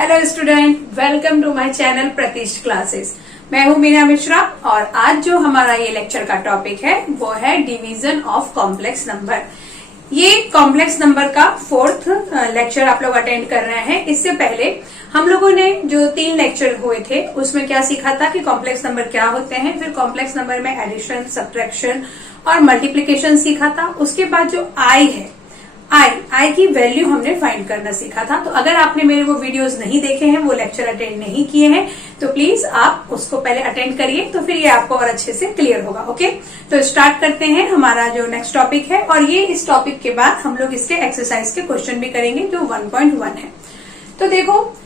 Hello student, welcome to my channel Pratish classes. मैं हूं मीना मिश्रा और आज जो हमारा ये लेक्चर का टॉपिक है वो है डिवीजन ऑफ कॉम्प्लेक्स नंबर। ये कॉम्प्लेक्स नंबर का फोर्थ लेक्चर आप लोग अटेंड कर रहे हैं। इससे पहले हम लोगों ने जो 3 लेक्चर हुए थे उसमें क्या सीखा था कि कॉम्प्लेक्स नंबर क्या होते हैं, फिर कॉम्प्लेक्स नंबर में एडिशन, सब्ट्रैक्शन और मल्टीप्लीकेशन सीखा था। उसके बाद जो आई है, आई की वैल्यू हमने फाइंड करना सीखा था। तो अगर आपने मेरे वो वीडियोस नहीं देखे हैं, वो लेक्चर अटेंड नहीं किए हैं, तो प्लीज आप उसको पहले अटेंड करिए, तो फिर ये आपको और अच्छे से क्लियर होगा। ओके, तो स्टार्ट करते हैं हमारा जो नेक्स्ट टॉपिक है। और ये इस टॉपिक के बाद हम लोग इसके एक्सरसाइज के क्वेश्चन भी करेंगे जो 1.1 है। तो देखो,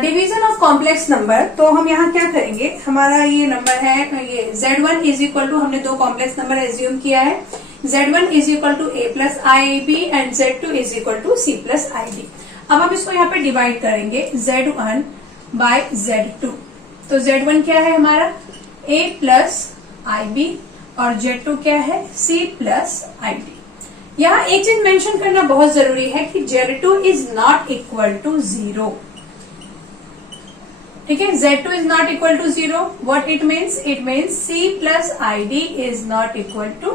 डिवीजन ऑफ कॉम्प्लेक्स नंबर, तो हम यहाँ क्या करेंगे, हमारा ये नंबर है ये Z1 इज इक्वल टू, हमने 2 कॉम्प्लेक्स नंबर एज्यूम किया है। Z1 is equal to A plus IB and Z2 is equal to C plus IB। अब हम इसको यहाँ पे डिवाइड करेंगे Z1 बाय Z2। तो Z1 क्या है हमारा A प्लस IB और Z2 क्या है C प्लस IB। यहाँ एक चीज मेंशन करना बहुत जरूरी है कि Z2 is not equal to 0। ठीक है, Z2 is not equal to 0। What it means? It means C plus ID is not equal to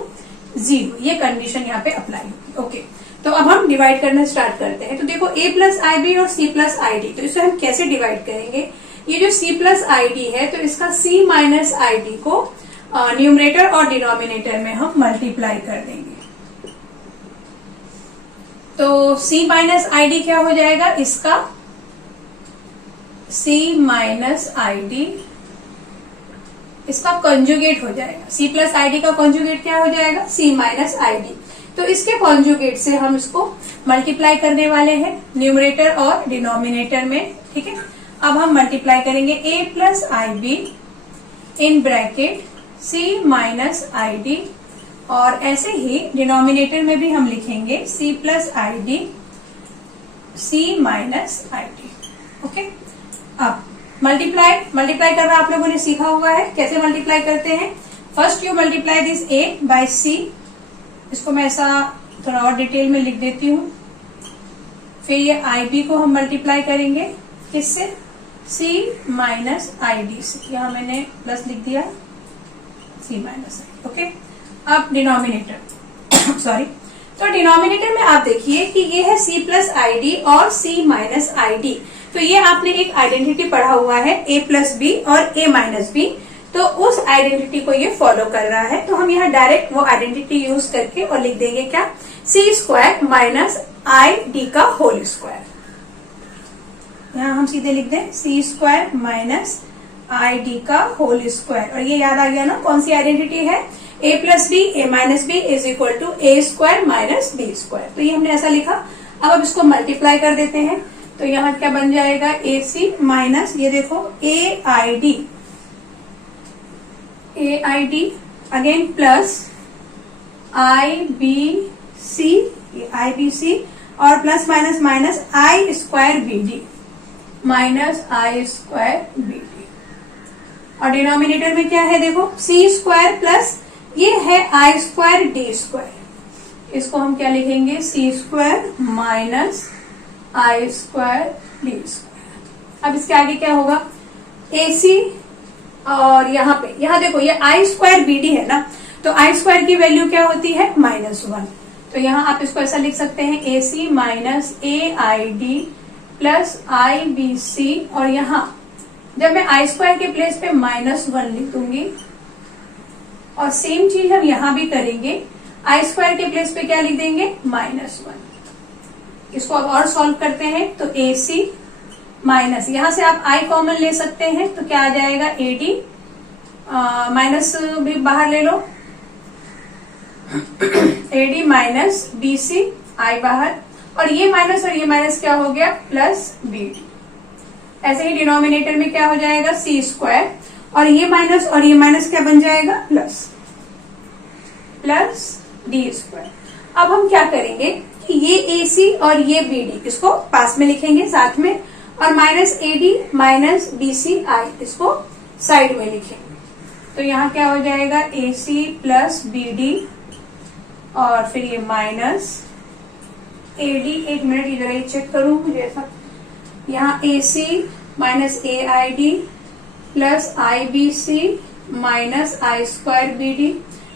0। ये कंडीशन यहाँ पे अप्लाई होगी। ओके, तो अब हम डिवाइड करना स्टार्ट करते हैं। तो देखो, A प्लस IB और C प्लस ID, तो इसे हम कैसे डिवाइड करेंगे? ये जो C प्लस ID है, तो इसका C माइनस ID को न्यूमरेटर और डिनोमिनेटर में हम मल्टीप्लाई कर देंगे। तो C माइनस ID क्या हो जाएगा? इसका C माइनस ID इसका कॉन्जुगेट हो जाएगा। C प्लस ID का कॉन्जुगेट क्या हो जाएगा? C minus ID। तो इसके कॉन्जुगेट से हम इसको मल्टीप्लाई करने वाले हैं न्यूमरेटर और डिनोमिनेटर में। ठीक है, अब हम मल्टीप्लाई करेंगे A plus IB in bracket C minus ID, और ऐसे ही डिनोमिनेटर में भी हम लिखेंगे C plus ID C minus ID। Okay, अब मल्टीप्लाई करना आप लोगों ने सीखा हुआ है। कैसे मल्टीप्लाई करते हैं? First you multiply this A by C। इसको मैं ऐसा थोड़ा और डिटेल में लिख देती हूँ। फिर ये IB को हम मल्टीप्लाई करेंगे किससे? C माइनस ID से। यहाँ मैंने प्लस लिख दिया, C माइनस ID। ओके, अब डिनोमिनेटर सॉरी, तो डिनोमिनेटर में आप देखिए कि ये है C प्लस ID और C माइनस ID। तो ये आपने एक आइडेंटिटी पढ़ा हुआ है A प्लस बी और A माइनस बी, तो उस आइडेंटिटी को ये फॉलो कर रहा है। तो हम यहाँ डायरेक्ट वो आइडेंटिटी यूज करके और लिख देंगे क्या? C स्क्वायर माइनस ID का होल स्क्वायर। यहाँ हम सीधे लिख दें C स्क्वायर माइनस ID का होल स्क्वायर। और ये याद आ गया ना, कौन सी आइडेंटिटी है? A plus B A minus B is equal to A square minus B square. तो ये हमने ऐसा लिखा। अब इसको मल्टीप्लाई कर देते हैं, तो यहाँ क्या बन जाएगा? AC माइनस, ये देखो AID अगेन प्लस IBC और plus minus minus I square BD minus I square BD। और डिनोमिनेटर में क्या है? देखो, C स्क्वायर प्लस ये है I स्क्वायर D स्क्वायर। इसको हम क्या लिखेंगे? C square minus I square D square. अब इसके आगे क्या होगा? AC, और यहाँ देखो ये I स्क्वायर BD है ना, तो I स्क्वायर की वैल्यू क्या होती है? -1। तो यहाँ आप इसको ऐसा लिख सकते हैं AC minus AID plus IBC, और यहाँ जब मैं I स्क्वायर के प्लेस पे -1 लिख दूंगी, और सेम चीज हम यहाँ भी करेंगे। I स्क्वायर के प्लेस पे क्या लिख देंगे? -1। इसको अब और सॉल्व करते हैं, तो AC माइनस, यहां से आप I कॉमन ले सकते हैं, तो क्या आ जाएगा? AD माइनस भी बाहर ले लो, AD माइनस BC, I बाहर, और ये माइनस क्या हो गया? Plus BD। ऐसे ही डिनोमिनेटर में क्या हो जाएगा? C स्क्वायर, और ये माइनस क्या बन जाएगा? Plus D square. अब हम क्या करेंगे कि ये AC और ये BD इसको पास में लिखेंगे साथ में, और माइनस AD माइनस BCI इसको साइड में लिखेंगे। तो यहाँ क्या हो जाएगा? AC प्लस BD और फिर ये माइनस AD। एक मिनट इधर ही चेक करूं, मुझे ऐसा यहाँ AC minus AID plus IBC minus I²BD,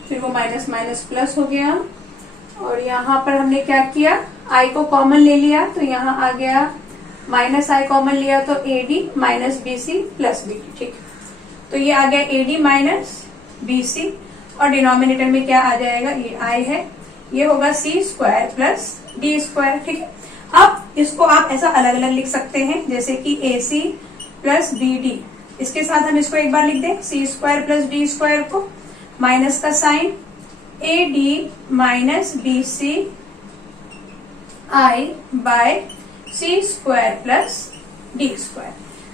फिर वो माइनस माइनस प्लस हो गया। और यहाँ पर हमने क्या किया, I को कॉमन ले लिया तो यहाँ आ गया माइनस I कॉमन लिया तो AD minus BC plus BD। ठीक, तो ये आ गया AD माइनस BC और डिनोमिनेटर में क्या आ जाएगा, ये I है, ये होगा C² प्लस D²। ठीक है, अब इसको आप ऐसा अलग अलग लिख सकते हैं, जैसे कि AC प्लस BD, इसके साथ हम इसको एक बार लिख दें, C² प्लस D² को, माइनस का sign, AD minus BC I by C² plus D²।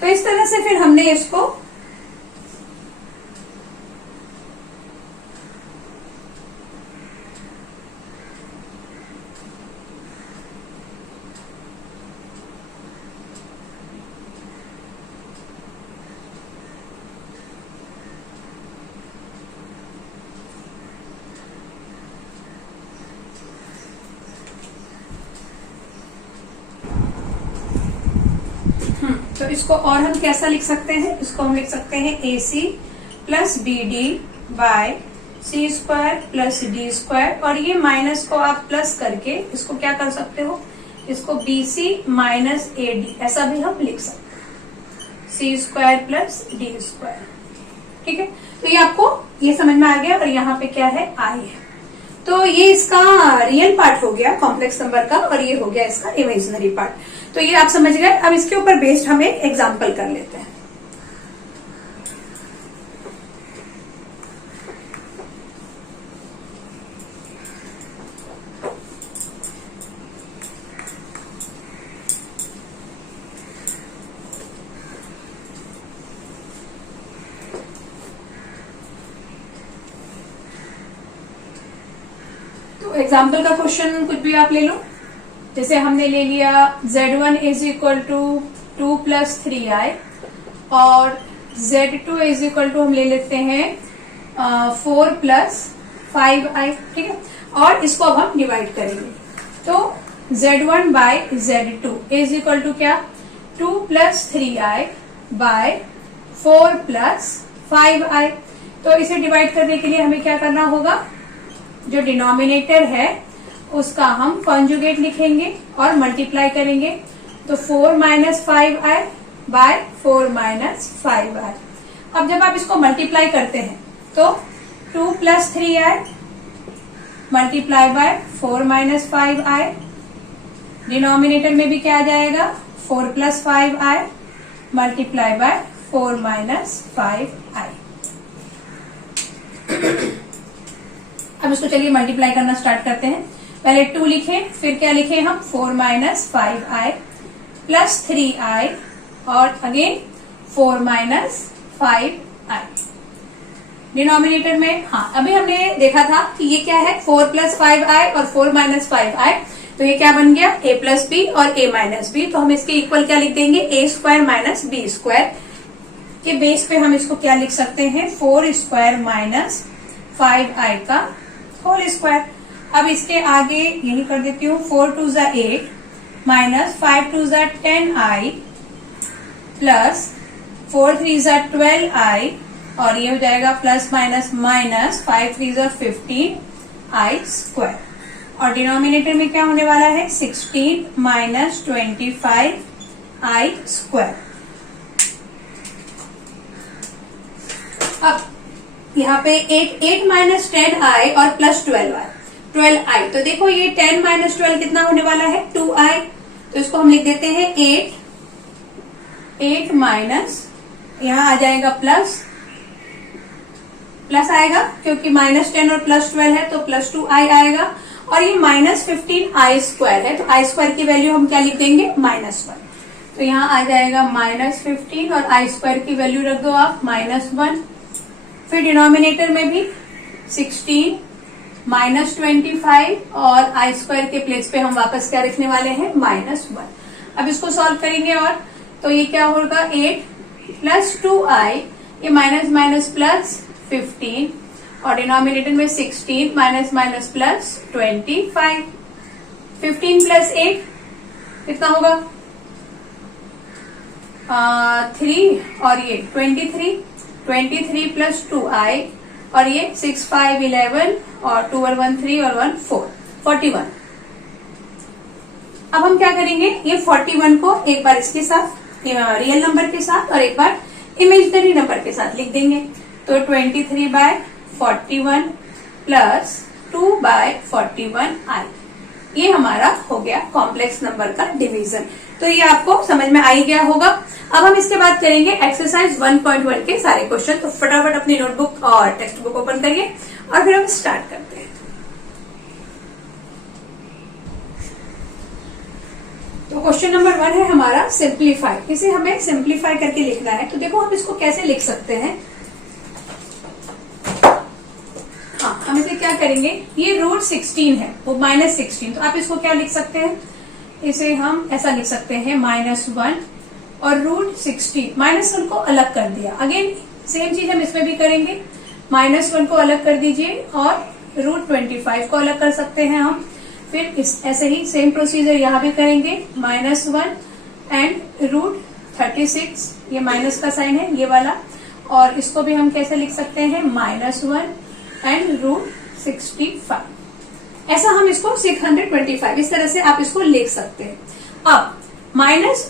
तो इस तरह से फिर हमने इसको तो इसको और हम कैसा लिख सकते हैं, इसको हम लिख सकते हैं AC plus BD by C² plus D² और ये माइनस को आप प्लस करके इसको क्या कर सकते हो, इसको BC माइनस AD ऐसा भी हम लिख सकते हैं, C² प्लस D²। ठीक है, तो ये आपको ये समझ में आ गया। और यहाँ पे क्या है, I है। तो ये इसका रियल पार्ट हो गया कॉम्प्लेक्स नंबर का और ये हो गया इसका इमेजिनरी पार्ट। तो ये आप समझ गए। अब इसके ऊपर बेस्ड हम एक एग्जाम्पल कर लेते हैं। तो एग्जाम्पल का क्वेश्चन कुछ भी आप ले लो, जैसे हमने ले लिया Z1 is equal to 2 plus 3i और Z2 इज इक्वल टू हम ले लेते हैं 4 प्लस 5i। ठीक है, और इसको अब हम डिवाइड करेंगे। तो Z1 bye Z2 is equal to क्या, 2 plus 3i bye 4 plus 5i। तो इसे डिवाइड करने के लिए हमें क्या करना होगा, जो डिनोमिनेटर है उसका हम कॉन्जुगेट लिखेंगे और मल्टीप्लाई करेंगे। तो 4 minus 5i bye 4 minus 5i। अब जब आप इसको मल्टीप्लाई करते हैं तो 2 plus 3i multiply by 4 minus 5i, denominator में भी क्या आ जाएगा, 4 plus 5i multiply by 4 minus 5i। अब इसको चलिए मल्टीप्लाई करना स्टार्ट करते हैं। पहले 2 लिखें, फिर क्या लिखें हम, 4 माइनस 5i प्लस 3i और अगेन 4 माइनस 5i। डिनोमिनेटर में अभी हमने देखा था कि ये क्या है, 4 प्लस 5i और 4 माइनस 5i, तो ये क्या बन गया, a प्लस बी और a माइनस बी। तो हम इसके इक्वल क्या लिख देंगे, a² माइनस b² के बेस पे हम इसको क्या लिख सकते हैं, 4² माइनस 5i का होल स्क्वायर। अब इसके आगे यही कर देती हूँ, 4 2 ज़ा 8 माइनस 5 2 ज़ा 10i प्लस 4 3 ज़ा 12i और ये हो जाएगा प्लस माइनस माइनस 5 3 ज़ा 15i²। और डिनोमिनेटर में क्या होने वाला है, 16 माइनस 25i²। अब यहाँ पे 8 माइनस 10i और प्लस 12i। तो देखो ये 10 माइनस 12 कितना होने वाला है, 2i। तो इसको हम लिख देते हैं 8 माइनस, यहाँ आ जाएगा प्लस आएगा क्योंकि माइनस 10 और प्लस 12 है तो प्लस 2i आएगा। और ये माइनस 15i² है तो i² की वैल्यू हम क्या लिख देंगे, -1। तो यहाँ आ जाएगा -15 और i² की वैल्यू रख दो आप -1। फिर डिनोमिनेटर में भी 16 माइनस 25 और i² के प्लेस पे हम वापस क्या लिखने वाले हैं, -1। अब इसको सॉल्व करेंगे और तो ये क्या होगा, 8 प्लस 2i, ये माइनस माइनस प्लस 15 और डिनोमिनेटर में 16 माइनस माइनस प्लस 25। 15 प्लस 8 कितना होगा, 3 और ये 23 प्लस 2i और ये 6 5 11 और 2 और 1 3 और 1 4 41। अब हम क्या करेंगे, ये 41 को एक बार इसके साथ रियल नंबर के साथ और एक बार इमेजिनरी नंबर के साथ लिख देंगे। तो 23/41 प्लस 2/41i, ये हमारा हो गया कॉम्प्लेक्स नंबर का डिवीजन। तो ये आपको समझ में आ ही गया होगा। अब हम इसके बाद करेंगे एक्सरसाइज 1.1 के सारे क्वेश्चन। तो फटाफट अपनी नोटबुक और टेक्स्ट बुक ओपन करिए और फिर हम स्टार्ट करते हैं। तो क्वेश्चन नंबर 1 है हमारा सिंप्लीफाई। इसे हमें सिंप्लीफाई करके लिखना है। तो देखो हम इसको कैसे लिख सकते हैं। हाँ, हम इसे क्या करेंगे, ये रूट 16 है, वो -16, तो आप इसको क्या लिख सकते हैं, इसे हम ऐसा लिख सकते हैं -1 और रूट 16, -1 को अलग कर दिया। अगेन सेम चीज हम इसमें भी करेंगे, -1 को अलग कर दीजिए और रूट 25 को अलग कर सकते हैं हम। फिर इस ऐसे ही सेम प्रोसीजर यहाँ भी करेंगे, -1 एंड रूट 36, ये माइनस का साइन है ये वाला, और इसको भी हम कैसे लिख सकते हैं, -1 एंड रूट 65। ऐसा हम इसको 625 इस तरह से आप इसको लिख सकते हैं। अब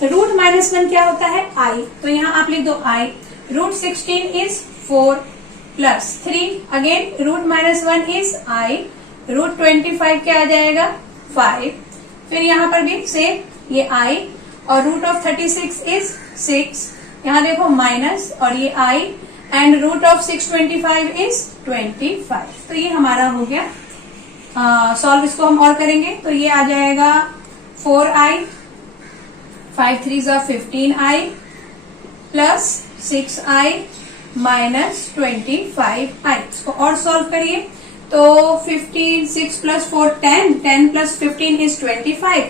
रूट -1 क्या होता है, i, तो यहाँ आप लिख दो i। Root 16 is 4 plus 3, again root -1 is i, root 25 क्या आ जाएगा 5, फिर यहाँ पर भी सेम ये i, और रूट ऑफ 36 इज 6, यहाँ देखो माइनस और ये i, and root of 625 is 25। तो ये हमारा हो गया सॉल्व। इसको हम और करेंगे तो ये आ जाएगा 4i, 5 3 15i plus 6i minus 25i। इसको और सॉल्व करिए तो 15 6 प्लस 4 10, 10 प्लस 15 इज 25,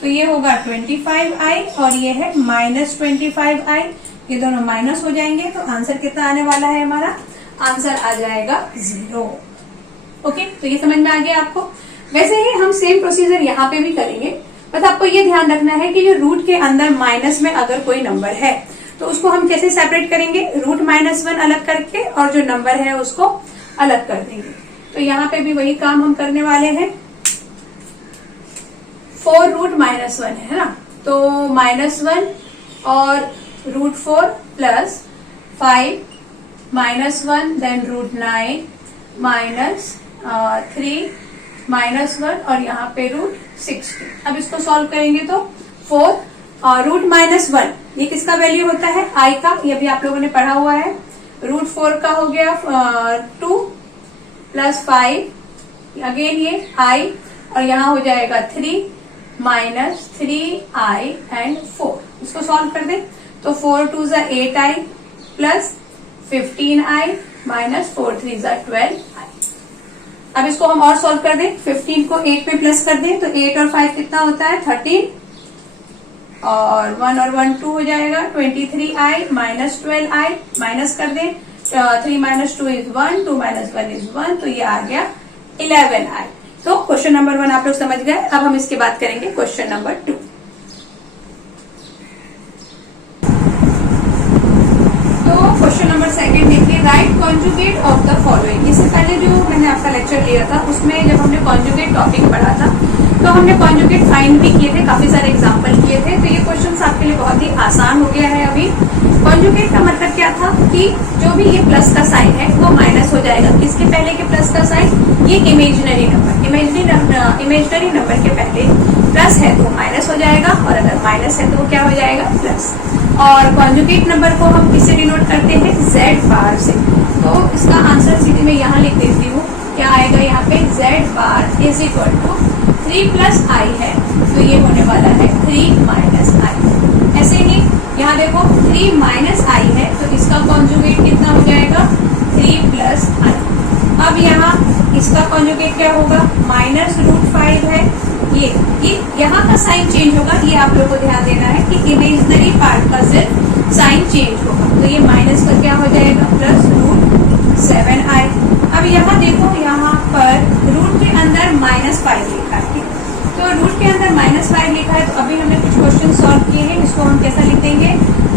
तो ये होगा 25i और ये है -25i। ये दोनों माइनस हो जाएंगे तो आंसर कितना आने वाला है, हमारा आंसर आ जाएगा 0। ओके, तो ये समझ में आ गया आपको। वैसे ही हम सेम प्रोसीजर यहाँ पे भी करेंगे, बस आपको ये ध्यान रखना है कि जो रूट के अंदर माइनस में अगर कोई नंबर है तो उसको हम कैसे सेपरेट करेंगे, रूट -1 अलग करके और जो नंबर है उसको अलग कर देंगे। तो यहाँ पे भी वही काम हम करने वाले हैं। 4 रूट -1 है ना, तो -1 और root 4 plus 5 -1 then root 9 minus 3 -1 और यहाँ पे रूट 60। अब इसको सॉल्व करेंगे तो 4 रूट -1 ये किसका वैल्यू होता है, i का, ये भी आप लोगों ने पढ़ा हुआ है। रूट 4 का हो गया 2 प्लस 5, अगेन ये i, और यहाँ हो जाएगा 3 माइनस 3i एंड 4। इसको सॉल्व कर दे तो 4 2 8i plus 15i minus 4 3 12i। अब इसको हम और सॉल्व कर दें, 15 को 8 में प्लस कर दें तो 8 और 5 कितना होता है 13, और 1 और 1 2 हो जाएगा 23i माइनस 12i, माइनस कर दें 3 माइनस 2 इज 1, 2 माइनस 1 इज 1, तो ये आ गया 11i। तो क्वेश्चन नंबर 1 आप लोग समझ गए। अब हम इसके बाद करेंगे क्वेश्चन नंबर 2। क्वेश्चन नंबर 2 देखिए, right conjugate of the following. इससे पहले जो मैंने आपका लेक्चर लिया था उसमें जब हमने कॉन्जुगेट टॉपिक पढ़ा था तो हमने कॉन्जुगेट फाइंड भी किए थे, काफी सारे एग्जांपल किए थे। तो ये क्वेश्चंस आपके लिए बहुत ही आसान हो गया है। अभी कॉन्जुगेट का मतलब क्या था कि जो भी ये प्लस का साइन है वो माइनस हो जाएगा। किसके पहले के प्लस का साइन, ये इमेजिनरी नंबर के पहले प्लस है तो माइनस हो जाएगा, और अगर माइनस है तो वो क्या हो जाएगा प्लस। और कॉन्जुगेट नंबर को हम किससे डिनोट करते हैं, z बार से। तो इसका आंसर सीधे मैं यहाँ लिख देती हूँ, क्या आएगा यहाँ पे, z bar is equal to 3 plus i है, तो ये होने वाला है 3 माइनस i। ऐसे ही यहाँ देखो 3 माइनस i है तो इसका कॉन्जुगेट कितना हो जाएगा, 3 प्लस i। अब यहाँ इसका कॉन्जुगेट क्या होगा, माइनस रूट 5 है, ये यहाँ का साइन चेंज होगा, ये आप लोग को ध्यान देना है कि इमेजिनरी पार्ट का सिर्फ साइन चेंज होगा। तो ये माइनस का क्या हो जाएगा, प्लस रूट 7i। अब यहाँ देखो, यहाँ पर रूट के अंदर -5 लिखा है, तो रूट के अंदर -5 लिखा है, तो अभी हमने कुछ क्वेश्चन सॉल्व किए हैं, इसको हम कैसा लिख देंगे,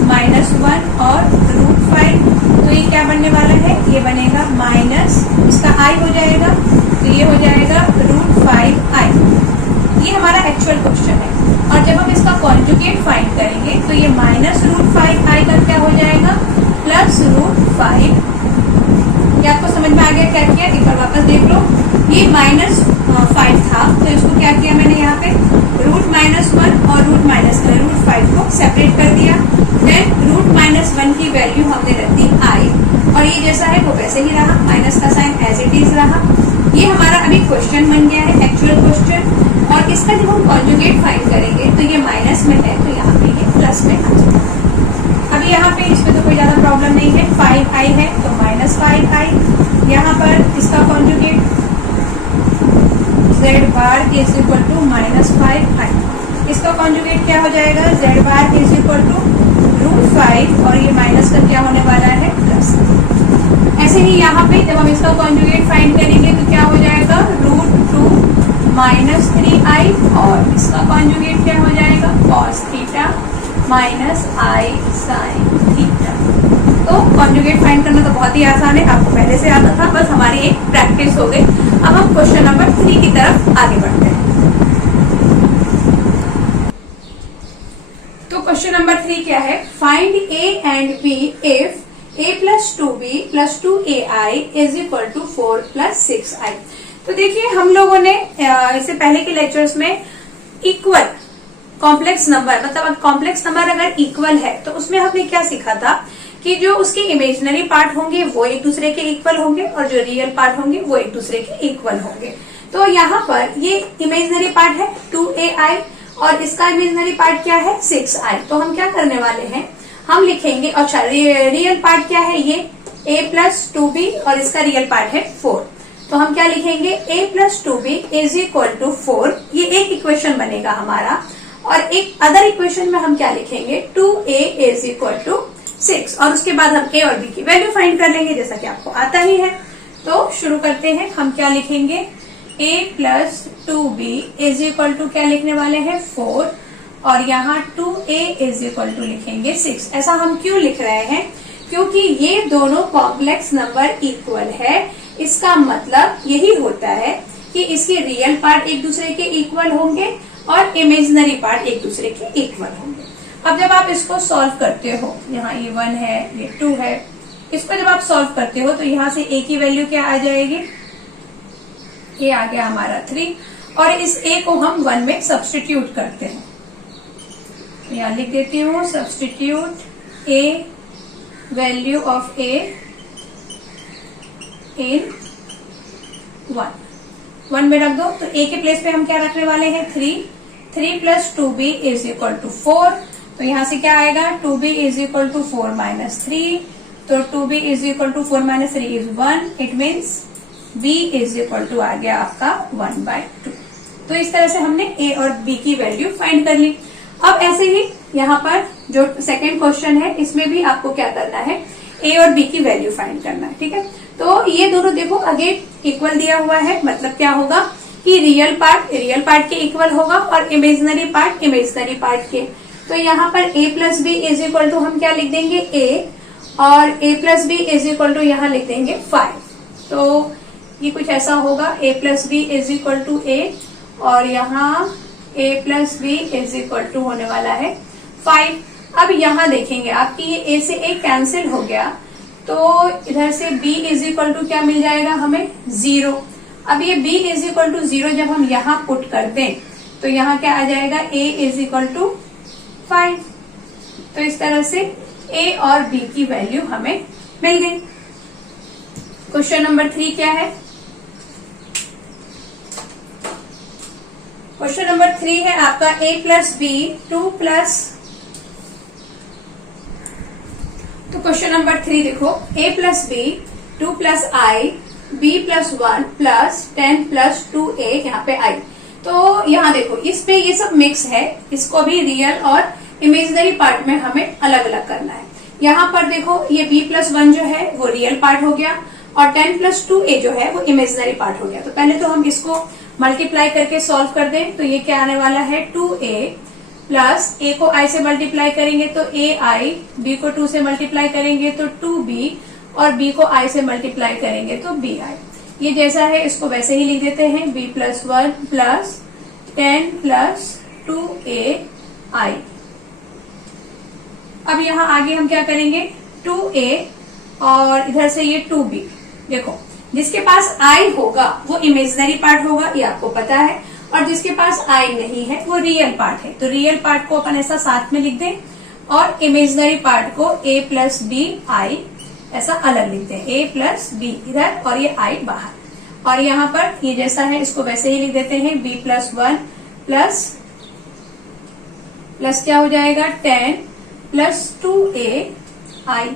-1 और √5, तो ये क्या बनने वाला है, ये बनेगा माइनस, इसका i हो जाएगा, तो ये हो जाएगा √5i। ये हमारा एक्चुअल क्वेश्चन है। और जब हम इसका कॉन्जुगेट फाइंड करेंगे तो ये -√5i का क्या हो जाएगा, +√5। क्या आपको समझ में आ गया क्या किया, एक बार वापस देख लो। ये -5 था, तो इसको क्या किया मैंने यहाँ पे √-1 और √5 को सेपरेट कर दिया। देन √-1 की वैल्यू हमने रख दी i, और ये जैसा है वो वैसे ही रहा, माइनस का साइन एज इट इज रहा। ये हमारा अभी क्वेश्चन बन गया है, एक्चुअल क्वेश्चन। और इसका जब हम कॉन्जुगेट फाइंड करेंगे तो ये माइनस में है, तो यहाँ पे ये प्लस में आ जाएगा। अभी यहाँ पे इसमें तो कोई ज्यादा प्रॉब्लम नहीं है, 5i है तो -5i। यहाँ पर इसका conjugate z bar is equal to -5i, इसका कॉन्जुगेट क्या हो जाएगा, z bar is equal to √5, और ये माइनस का क्या होने वाला है, प्लस। ऐसे ही यहाँ पे जब हम इसका कॉन्जुगेट फाइंड करेंगे तो क्या हो जाएगा, √2 -3i, और इसका कॉन्जुगेट क्या हो जाएगा, cos theta -i sin theta. तो कॉन्जुगेट फाइंड करना तो बहुत ही आसान है, आपको पहले से आता था, बस हमारी एक प्रैक्टिस हो गई। अब हम क्वेश्चन नंबर 3 की तरफ आगे बढ़ते हैं। तो क्वेश्चन नंबर 3 क्या है, find a and b if a + 2b + 2ai is equal to 4 + 6i। तो देखिए हम लोगों ने इससे पहले के लेक्चर्स में इक्वल कॉम्प्लेक्स नंबर, मतलब कॉम्प्लेक्स नंबर अगर इक्वल है तो उसमें हमने क्या सीखा था कि जो उसके इमेजिनरी पार्ट होंगे वो एक दूसरे के इक्वल होंगे, और जो रियल पार्ट होंगे वो एक दूसरे के इक्वल होंगे। तो यहाँ पर ये इमेजिनरी पार्ट है 2ai, और इसका इमेजिनरी पार्ट क्या है, 6i। तो हम क्या करने वाले हैं, हम लिखेंगे, अच्छा रियल पार्ट क्या है, ये a + 2b, और इसका रियल पार्ट है 4। तो हम क्या लिखेंगे, a + 2b is equal to 4, ये एक इक्वेशन बनेगा हमारा। और एक अदर इक्वेशन में हम क्या लिखेंगे, 2a इज इक्वल टू 6, और उसके बाद हम a और b की वैल्यू फाइंड कर लेंगे, जैसा कि आपको आता ही है। तो शुरू करते हैं, हम क्या लिखेंगे, a + 2b is equal to क्या लिखने वाले हैं, 4, और यहाँ 2a इज इक्वल टू लिखेंगे 6। ऐसा हम क्यों लिख रहे हैं, क्योंकि ये दोनों कॉम्प्लेक्स नंबर इक्वल है। इसका मतलब यही होता है कि इसके रियल पार्ट एक दूसरे के इक्वल होंगे और इमेजिनरी पार्ट एक दूसरे के इक्वल होंगे। अब जब आप इसको सॉल्व करते हो, यहाँ ये 1 है, ये 2 है, इसको जब आप सॉल्व करते हो तो यहाँ से a की वैल्यू क्या आ जाएगी, ये आ गया हमारा 3, और इस a को हम 1 में सब्स्टिट्यूट करते हैं। यहाँ लिख देती हूँ, substitute a, value of a इन 1 में रख दो। तो a के प्लेस पे हम क्या रखने वाले हैं, 3 + 2b इज इक्वल टू 4। तो यहाँ से क्या आएगा, 2b इज इक्वल टू 4 - 3, तो 2b इज इक्वल टू 4 - 3 इज 1, it means b is equal to आ गया आपका 1/2। तो इस तरह से हमने a और b की वैल्यू फाइंड कर ली। अब ऐसे ही यहाँ पर जो सेकेंड क्वेश्चन है, इसमें भी आपको क्या करना है, a और b की वैल्यू फाइंड करना है, ठीक है। तो ये दोनों देखो अगेन इक्वल दिया हुआ है, मतलब क्या होगा कि रियल पार्ट के इक्वल होगा और इमेजिनरी पार्ट के। तो यहाँ पर a + b is equal to हम क्या लिख देंगे, a, और a + b is equal to यहाँ लिख देंगे 5। तो ये कुछ ऐसा होगा, a + b is equal to a, और यहाँ a + b is equal to होने वाला है 5। अब यहाँ देखेंगे आपकी ये a से a कैंसिल हो गया, तो इधर से b इज इक्वल टू क्या मिल जाएगा हमें, 0। अब ये b इज इक्वल टू 0 जब हम यहाँ पुट कर दें तो यहाँ क्या आ जाएगा, a इज इक्वल टू 5। तो इस तरह से a और b की वैल्यू हमें मिल गई। क्वेश्चन नंबर 3 क्या है, क्वेश्चन नंबर 3 है आपका a + b 2 + तो क्वेश्चन नंबर 3 देखो, a + b 2 + i b + 1 + 10 + 2a, यहाँ पे i। तो यहाँ देखो इसमें ये सब मिक्स है, इसको भी रियल और इमेजिनरी पार्ट में हमें अलग अलग करना है। यहाँ पर देखो ये b + 1 जो है वो रियल पार्ट हो गया, और 10 + 2a जो है वो इमेजिनरी पार्ट हो गया। तो पहले तो हम इसको मल्टीप्लाई करके सॉल्व कर दें, तो ये क्या आने वाला है, 2a प्लस ए को आई से मल्टीप्लाई करेंगे तो ए आई, बी को 2 से मल्टीप्लाई करेंगे तो 2b, और b को i से मल्टीप्लाई करेंगे तो bi। ये जैसा है इसको वैसे ही लिख देते हैं, b plus 1 plus 10 plus 2ai। अब यहाँ आगे हम क्या करेंगे, 2a और इधर से ये 2b। देखो जिसके पास i होगा वो इमेजिनरी पार्ट होगा, ये आपको पता है, और जिसके पास i नहीं है वो रियल पार्ट है। तो रियल पार्ट को अपन ऐसा साथ में लिख दें और इमेजिनरी पार्ट को a प्लस बी आई ऐसा अलग लिखते हैं, a प्लस बी इधर और ये i बाहर। और यहाँ पर ये जैसा है इसको वैसे ही लिख देते हैं, b प्लस 1 प्लस क्या हो जाएगा 10 प्लस 2ai।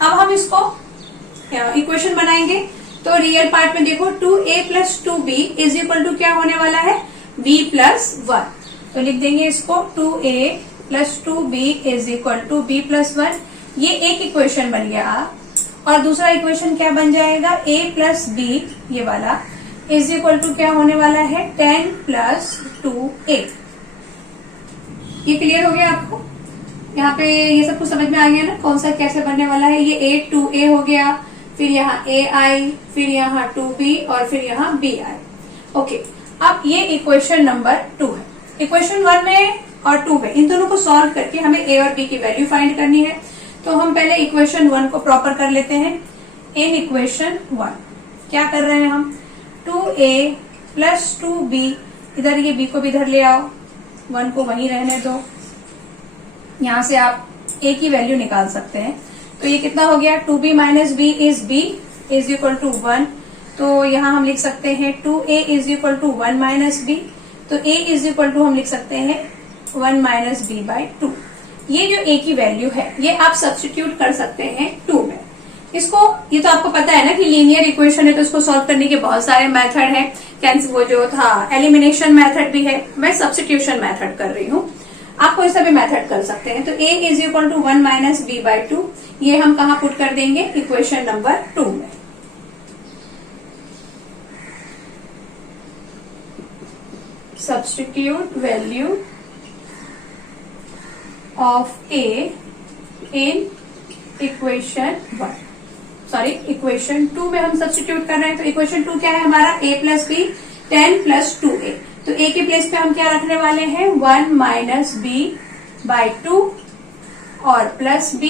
अब हम इसको इक्वेशन बनाएंगे तो रियल पार्ट में देखो 2a plus 2b is equal to क्या होने वाला है, b प्लस 1। तो लिख देंगे इसको 2a plus 2b is equal to b plus 1। ये एक इक्वेशन बन गया। और दूसरा इक्वेशन क्या बन जाएगा, a प्लस b ये वाला इज इक्वल टू क्या होने वाला है 10 प्लस 2a। ये क्लियर हो गया आपको? यहाँ पे ये सब कुछ समझ में आ गया ना, कौन सा कैसे बनने वाला है। ये a 2a हो गया, फिर यहाँ ai, फिर यहाँ 2b और फिर यहाँ bi। ओके, अब ये इक्वेशन नंबर 2 है। इक्वेशन 1 में और 2 में इन दोनों को सॉल्व करके हमें a और b की वैल्यू फाइंड करनी है। तो हम पहले इक्वेशन 1 को प्रॉपर कर लेते हैं। इन इक्वेशन 1 क्या कर रहे हैं हम, 2a प्लस 2b, इधर ये b को भी इधर ले आओ, 1 को वहीं रहने दो। यहां से आप a की वैल्यू निकाल सकते हैं। तो ये कितना हो गया, 2b minus b is b is equal to 1। तो यहाँ हम लिख सकते हैं 2a is equal to 1 minus b। तो a इज इक्वल टू हम लिख सकते हैं 1 माइनस b बाई 2। ये जो a की वैल्यू है ये आप सब्स्टिट्यूट कर सकते हैं 2 में। इसको, ये तो आपको पता है ना कि लीनियर इक्वेशन है तो इसको सॉल्व करने के बहुत सारे मेथड है। कैंसिल, वो जो था एलिमिनेशन मेथड भी है, मैं सब्स्टिट्यूशन मेथड कर रही हूँ। आप कोई सा भी मेथड कर सकते हैं। तो a is equal to 1 minus b by 2, ये हम कहाँ पुट कर देंगे, इक्वेशन नंबर 2 में। Substitute value of a in equation 1, sorry equation 2 में हम सब्स्टिट्यूट कर रहे हैं। तो इक्वेशन 2 क्या है हमारा, a plus b 10 plus 2a। तो a के प्लेस पे हम क्या रखने वाले हैं, 1 माइनस b बाई 2 और plus b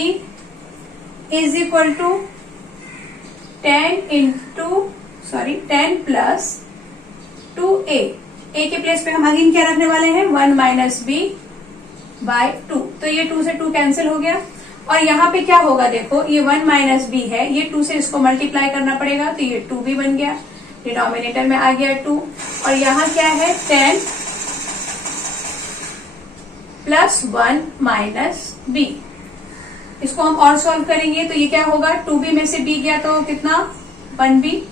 is equal to 10 plus 2a। a के प्लेस पे हम अगेन क्या रखने वाले हैं, 1 माइनस b बाई 2। तो ये 2 से 2 कैंसिल हो गया। और यहाँ पे क्या होगा, देखो ये 1 माइनस b है, ये 2 से इसको मल्टीप्लाई करना पड़ेगा तो ये 2b बन गया, डिनोमिनेटर में आ गया 2। और यहाँ क्या है 10 प्लस 1 माइनस b। इसको हम और सॉल्व करेंगे तो ये क्या होगा, 2b में से b गया तो कितना 1b,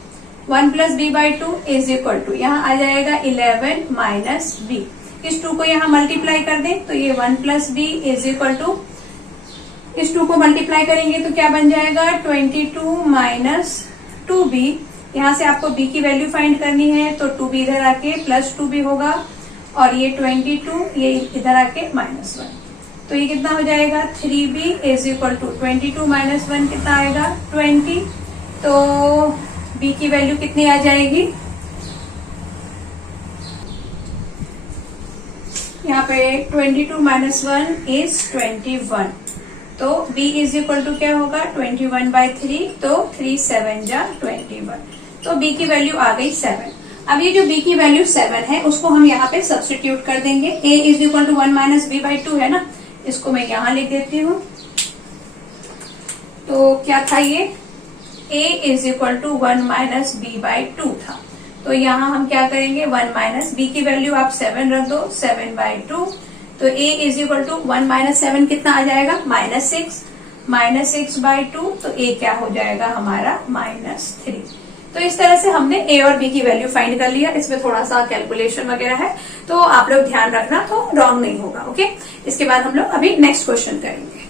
1 plus b by 2 is equal to यहाँ आ जाएगा 11 माइनस b। इस 2 को यहाँ मल्टीप्लाई कर दें तो ये 1 plus b is equal to, इस 2 को मल्टीप्लाई करेंगे तो क्या बन जाएगा 22 माइनस 2b। यहाँ से आपको b की वैल्यू फाइंड करनी है तो 2b इधर आके प्लस 2b होगा और ये 22 ये इधर आके माइनस 1। तो ये कितना हो जाएगा 3b is equal to 22 minus 1 कितना आएगा 20। तो b की वैल्यू कितनी आ जाएगी, यहाँ पे 22 माइनस 1 इज 21। तो b इज इक्वल टू क्या होगा 21 बाई 3, तो 3 7 जा 21। तो b की वैल्यू आ गई 7। अब ये जो b की वैल्यू 7 है उसको हम यहाँ पे सब्स्टिट्यूट कर देंगे। a is equal to 1 minus b by 2 है ना, इसको मैं यहाँ लिख देती हूँ। तो क्या था ये, a is equal to 1 minus b by 2 था। तो यहाँ हम क्या करेंगे 1 माइनस b की वैल्यू आप 7 रख दो, 7 बाई 2। तो a is equal to 1 minus 7 कितना आ जाएगा माइनस 6 बाई 2। तो a क्या हो जाएगा हमारा -3। तो इस तरह से हमने a और b की वैल्यू फाइंड कर लिया। इसमें थोड़ा सा कैलकुलेशन वगैरह है तो आप लोग ध्यान रखना तो रॉन्ग नहीं होगा। ओके, इसके बाद हम लोग अभी नेक्स्ट क्वेश्चन करेंगे।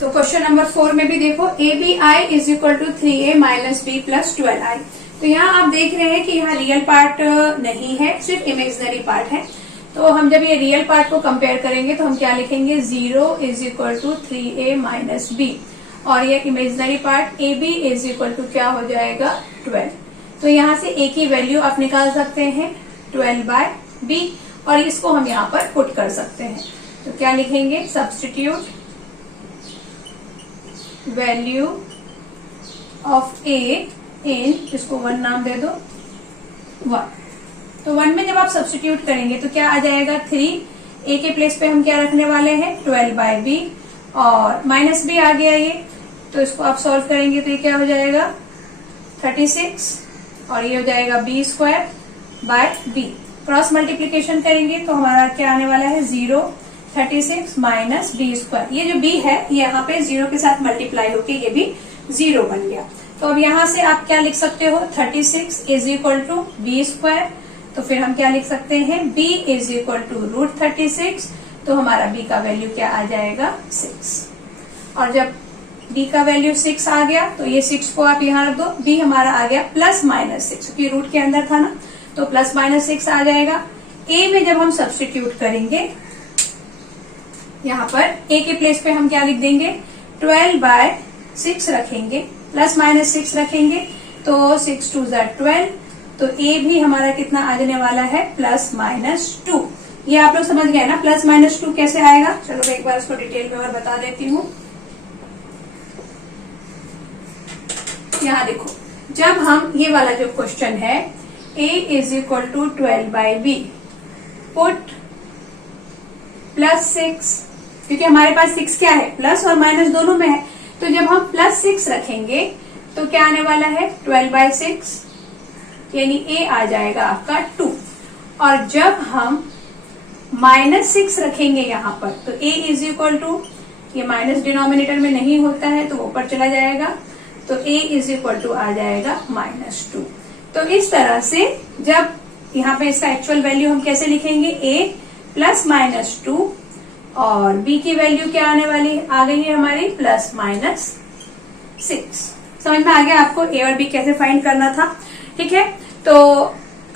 तो क्वेश्चन नंबर 4 में भी देखो, A B I is equal to 3a minus b plus 12i। तो यहाँ आप देख रहे हैं कि यहाँ रियल पार्ट नहीं है, सिर्फ इमेजिनरी पार्ट है। तो हम जब ये रियल पार्ट को कंपेयर करेंगे तो हम क्या लिखेंगे, 0 is equal to 3a minus b, और ये imaginary part ab is equal to क्या हो जाएगा, 12। तो यहाँ से a की वैल्यू आप निकाल सकते हैं 12/b, और इसको हम यहाँ पर पुट कर सकते हैं। तो क्या लिखेंगे, सब्स्टिट्यूट वैल्यू ऑफ a इन, इसको 1 नाम दे दो, 1। तो 1 में जब आप सब्स्टिट्यूट करेंगे तो क्या आ जाएगा, 3, a के प्लेस पे हम क्या रखने वाले हैं, 12/b, और माइनस b आ गया ये, तो इसको आप सॉल्व करेंगे तो ये क्या हो जाएगा, 36, और ये हो जाएगा b²/b। क्रॉस मल्टीप्लीकेशन करेंगे तो हमारा क्या आने वाला है, 0, 36 माइनस b²। ये जो b है ये यहाँ पे 0 के साथ मल्टीप्लाई होके ये भी 0 बन गया। तो अब यहाँ से आप क्या लिख सकते हो, 36 इज इक्वल टू b²। तो फिर हम क्या लिख सकते हैं, b इज इक्वल टू √36। तो हमारा b का वैल्यू क्या आ जाएगा, 6। और जब b का वैल्यू 6 आ गया तो ये 6 को आप यहाँ रख दो, b हमारा आ गया +/6, क्योंकि रूट के अंदर था ना, तो +/6 आ जाएगा। a में जब हम सब्स्टिट्यूट करेंगे, यहाँ पर a के प्लेस पे हम क्या लिख देंगे, 12/6 रखेंगे, +/6 रखेंगे, तो 6 2 12। तो a भी हमारा कितना आ जाने वाला है, +/2। ये आप लोग समझ गए ना, +/2 कैसे आएगा। चलो मैं एक बार इसको डिटेल में और बता देती हूँ। यहाँ देखो, जब हम ये वाला जो क्वेश्चन है, a is equal to 12/b, put +6, क्योंकि हमारे पास 6 क्या है, प्लस और माइनस दोनों में है, तो जब हम +6 रखेंगे तो क्या आने वाला है, 12/6, यानी a आ जाएगा आपका 2। और जब हम -6 रखेंगे यहाँ पर, तो a इज इक्वल टू, ये माइनस डिनोमिनेटर में नहीं होता है तो ऊपर चला जाएगा, तो a इज इक्वल टू आ जाएगा -2। तो इस तरह से जब यहाँ पे इसका एक्चुअल वैल्यू हम कैसे लिखेंगे, a +/2, और b की वैल्यू क्या आने वाली, आ गई है हमारी +/6। समझ में आ गया आपको a और b कैसे फाइंड करना था। ठीक है, तो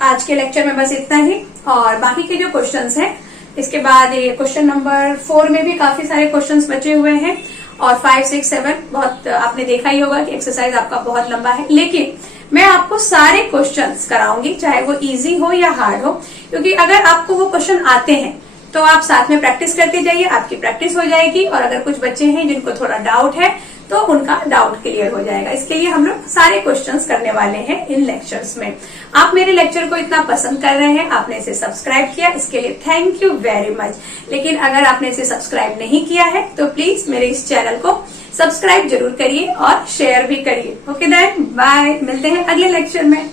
आज के लेक्चर में बस इतना ही, और बाकी के जो क्वेश्चंस हैं, इसके बाद ये क्वेश्चन नंबर 4 में भी काफी सारे क्वेश्चंस बचे हुए हैं, और 5, 6, 7 बहुत आपने देखा ही होगा कि एक्सरसाइज आपका बहुत लंबा है, लेकिन मैं आपको सारे क्वेश्चंस कराऊंगी, चाहे वो इजी हो या हार्ड हो, क्योंकि अगर आपको वो क्वेश्चन आते हैं तो आप साथ में प्रैक्टिस करते जाइए, आपकी प्रैक्टिस हो जाएगी। और अगर कुछ बच्चे हैं जिनको थोड़ा डाउट है तो उनका डाउट क्लियर हो जाएगा। इसके लिए हम लोग सारे क्वेश्चंस करने वाले हैं इन लेक्चर्स में। आप मेरे लेक्चर को इतना पसंद कर रहे हैं, आपने इसे सब्सक्राइब किया, इसके लिए थैंक यू वेरी मच। लेकिन अगर आपने इसे सब्सक्राइब नहीं किया है तो प्लीज मेरे इस चैनल को सब्सक्राइब जरूर करिए और शेयर भी करिए। ओके देन, बाय, मिलते हैं अगले लेक्चर में।